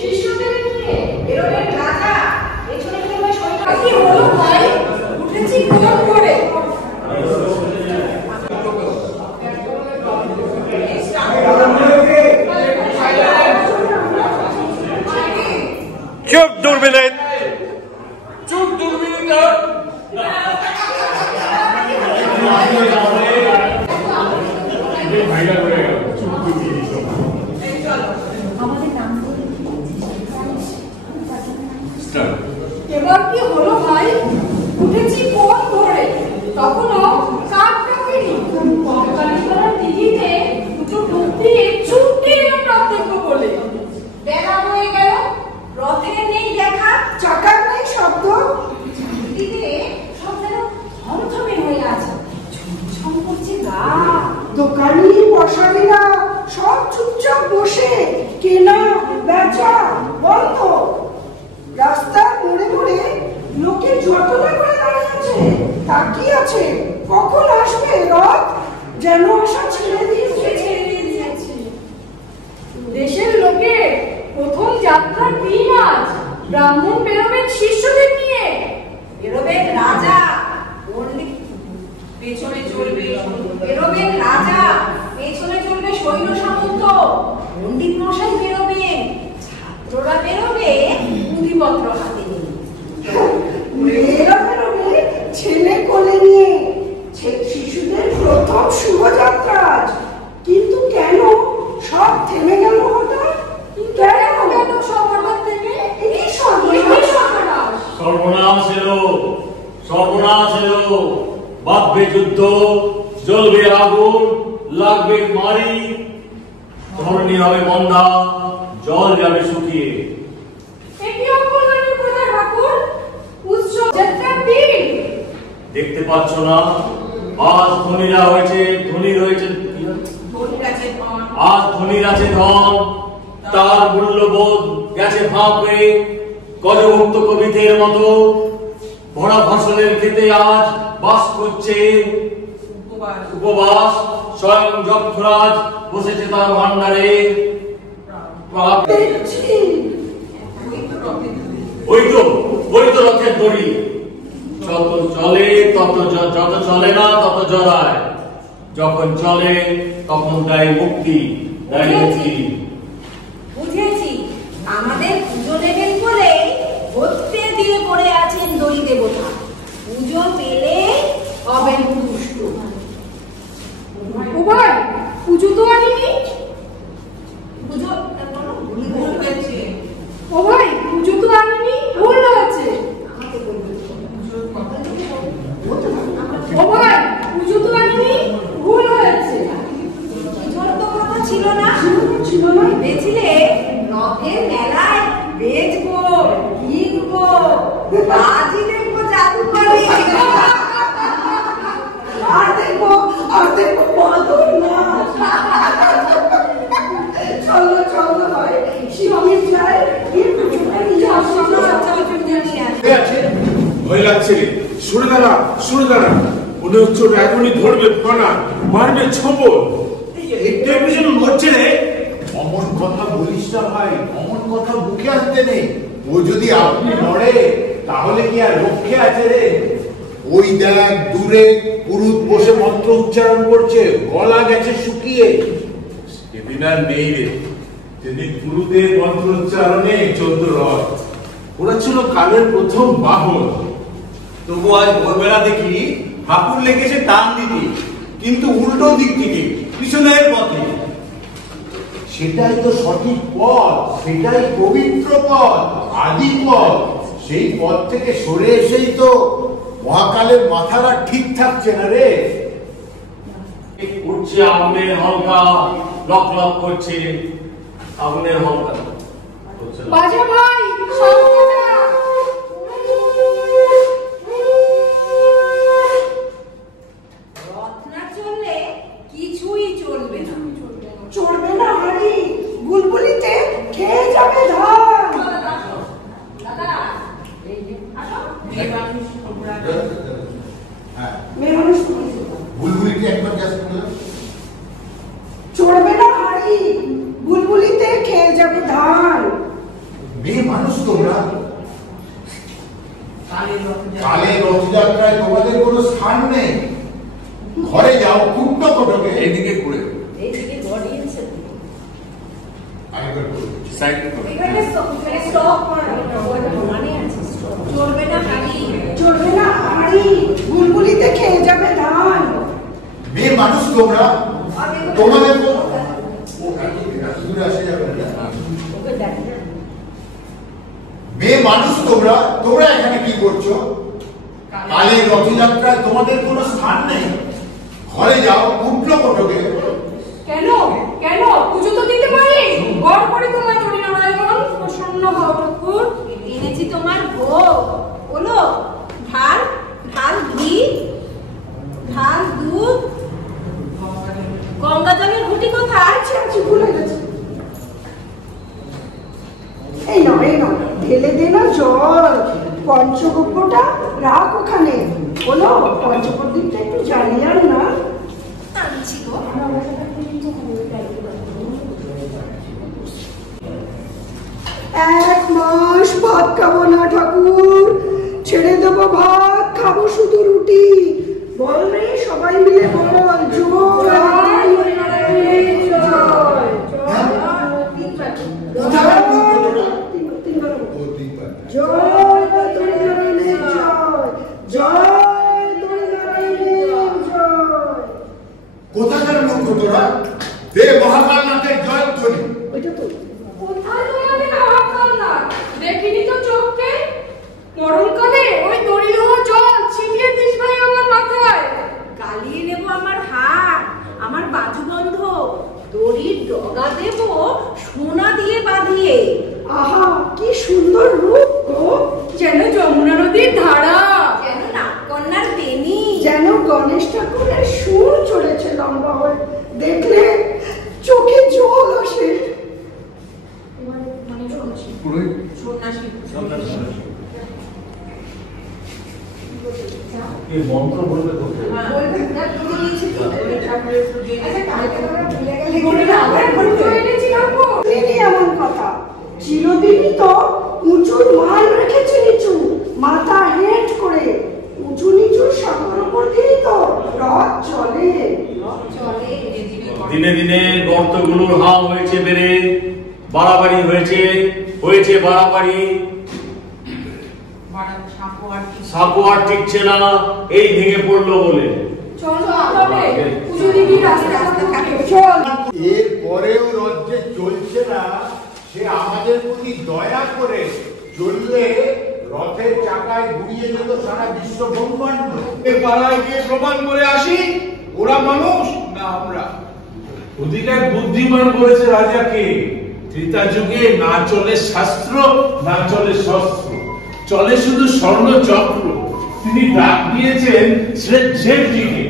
শিষ্যদের নিয়ে বেরোলেন রাজা। পেছনে ফিরে সৈন্য কি হলো ভাই? উঠেছি কোন করে? চুপ দুর্বিনীত, চুপ দুর্বিনীত। এবার কি হলো ভাই? উঠেছি কোন ধরে? তখনও কাঠ কাটেনি। কঙ্কালীতলার দিঘিতে দুটো ডুব দিয়ে ছুটে এলাম রথ দেখবো বলে। বেলা হয়ে গেল, রথের নেই দেখা, চাকার নেই শব্দ। দিদিতে সব যেন থমথমে হয়ে আছে, ঝমঝম করছে গা। দোকানি বসারিরা সব চুপচাপ বসে, কেনা বেচা বন্ধ। রাস্তার মোড়ে মোড়ে লোকে জটলা করে দাঁড়িয়ে আছে, তাকিয়ে আছে কখন আসবে রথ, যেন আশা ছেড়ে দিয়েছে। দেশের লোকের প্রথম যাত্রার দিন আজ। ব্রাহ্মণ বেরোবেন শিষ্যদের নিয়ে, বেরোবেন রাজা। পেছনে চলবে, বেরোবেন রাজা, পেছনে চলবে সৈন্য সামন্ত। পণ্ডিত মশাই বেরোবেন, ছাত্ররা বেরোবে পুঁথিপত্র হাতে নিয়ে। মেয়েরা বেরোবে ছেলে কোলে নিয়ে, শিশুদের প্রথম শুভযাত্রা আজ। কিন্তু কেন সব থেমে গেল হঠাৎ? কেন সব হঠাৎ থেকে? এই সর্বনাশ! সর্বনাশ এলো, সর্বনাশ এলো। বাঁধবে যুদ্ধ, জ্বলবে আগুন, লাগবে মারি, ধরণী হবে বন্ধা, জল যাবে শুকিয়ে। দেখতে পাচ্ছ না? আজ ধনীরা হয়েছে, ধনী রয়েছে, আজ ধনীর আছে ধন, তার মূল্যবোধ গেছে ভাবে। গজমুক্ত কবিদের মতো ভরা ফসলের খেতে আজ বাস করছে উপবাস। স্বয়ং যক্ষরাজ বসেছে তার ভান্ডারে। ওই তো রথের দড়ি, যত চলে তত, যত চলে না তত জড়ায়। যখন চলে তখন দেয় মুক্তি, দেয় মুক্তি। বুঝেছি, আমাদের পুজো নেবেন বলে ভর্তে দিয়ে পড়ে আছেন দড়ি দেবতা। পুজো পেলে হবেন পুষ্ট। ও ভাই, পুজো তো আনিনি। পুজো ভুল হয়েছে। ও ভাই, পুজো তো আনিনি, ভুল হয়েছে। ও ভাই, পুজো তো আনিনি, ভুল হয়েছে। পুজোর তো কথা ছিল না, ছিল না। ভেবেছিলে রথের মেলায় বেচবো, কিনবো, আজই দেখবো জাদু করে। আর দেখবো বাদর নাচ। চলো চলো ভাই, শিবমের যায়, গিয়ে পুজোটা নিয়ে আসি। ভয় লাগছে রে। শুনে দাঁড়া, শুনে দাঁড়া, মনে হচ্ছে ওটা এখনই ধরবে ফানা, মারবে ছবল। একটু যেন লড়ছে রে। অমন কথা বলিস না ভাই, অমন কথা মুখে আনতে নেই। ও যদি আপনি লড়ে তাহলে কি আর রক্ষে আছে রে? ওই দেখ দূরে পুরুত বসে মন্ত্র উচ্চারণ করছে, গলা গেছে শুকিয়ে। সেদিন আর নেই রে, সেদিন পুরুদের মন্ত্র উচ্চারণে চলতো রথ। ওরা ছিল কালের প্রথম বাহন। তবু আজ ভোরবেলা দেখি ঠাকুর লেগেছে টান দিতে, কিন্তু উল্টো দিক থেকে, পিছনের পথে। সেটাই তো সঠিক পথ, সেটাই পবিত্র পথ, আদি পথ। সেই পথ থেকে সরে এসেই তো মহাকালের মাথারা ঠিক থাকছে না রে। উঠছে আগুনের হলকা, লক লক করছে আগুনের হলকা। বাজা ভাই, রথ না চললে কিছুই চলবে না। চড়বে না হাড়ি, বুলবুলিতে খেয়ে যাবে ধান। মেয়ে মানুষ বুলবুলিকে একবার গ্যাস করলাম। চড়বে না হাড়ি, বুলবুলিতে খেয়ে যাবে ধান। রথযাত্রায় তোমাদের কোনো স্থান নেই। ঘরে যাও, কুট্টো কোটকে। এইদিকে ঘুরে এইদিকে অডিয়েন্সের আরেকবার বলুন। সাইড করে এখানে স্টপ মানে আছে চলবে না গাড়ি চলবে না হাঁড়ি, বুলবুলিতে খেয়ে যাবে ধান। মেয়ে মানুষ তোমরা, তোমাদের তো দূরে আসে যাবে না। ওকে দেখ না মেয়ে মানুষ তোমরা, তোমরা এখানে কি করছো? কালের রথযাত্রায় তোমাদের কোনো স্থান নেই। ঘরে যাও, কুট্টো কোটকে। কেন কেন পুজো তো দিতে পারি। বর করে তোমার জড়ি নারায়ণ প্রসন্ন হও ঠাকুর। এনেছি তোমার ভোগ বলো ঢাল ঢাল ঘি ঢাল দুধ গঙ্গা জলের ঘুটি কোথায় আচ্ছা আচ্ছা ভুলে গেছি। এই নাও এই নাও, ঢেলে দে না জল। পঞ্চগব্যটা রাখ ওখানে। বলো পঞ্চপ্রদীপটা একটু জ্বালিয়ে আন না। আনছি গো 1 মাস ভাত খাবো না ঠাকুর, ছেড়ে দেবো ভাত, খাবো শুধু রুটি। বল রে সবাই মিলে বল, জয় হরিনারায়ণের জয়। কোথাকার কুট্টোটা? তিনবার বল। ও, তিনবার। জয় হরিনারায়ণের জয়, জয় হরিনারায়ণের জয়। কোথাকার কুট্টোটা? দে মহাকালনাথের জয় ধ্বনি। ওইটা তো কোথায় তোমাদের মহাকাল না দেখিনি তো চোখকে। মরণকালে ওই দড়ি দেওয়া জল ছিটিয়ে দিস ভাই আমার মাথায়। গালিয়ে নেবো আমার হাত আমার বাজু বন্ধ দড়ির ডগা দেব সোনা দিয়ে বাঁধিয়ে। আহা কি সুন্দর রূপ গো, যেন যমুনা নদীর ধারা। যেন না কন্যার বেনি যেন গণেশ ঠাকুরের সুর চলেছে লম্বা হয়ে। দেখলে চোখে জল আসে। পুরোহিত সন্ন্যাসী এই মন্ত্র বলবে তো এমন কথা চিরদিনই তো উঁচুর মাল রেখেছে নিচু, মাথা হেঁট করে। উঁচু নিচু সাগর উপর দিয়েই তো রথ চলে। দিনে দিনে গর্তগুলোর হাও হয়েছে বেড়ে, বাড়াবাড়ি হয়েছে হয়েছে বাড়াবাড়ি। সাপো আর টিকছে না, এই ভেঙে পড়লো বলে। চল তবে পুজো দিবি রাস্তা চল। এর পরেও রথ যে চলছে না, সে আমাদের প্রতি দয়া করে চললে রথের চাকায় ঘুরিয়ে যেত সারা বিশ্ব ব্রহ্মাণ্ড। পাড়ায় গিয়ে প্রমাণ করে আসি ওরা মানুষ না আমরা। অধিকার বুদ্ধিমান বলেছে রাজাকে, ত্রেতা যুগে না চলে শাস্ত্র না চলে শস্ত্র, চলে শুধু স্বর্ণ চক্র। তিনি ডাক দিয়েছেন শ্রেষ্ঠজিকে,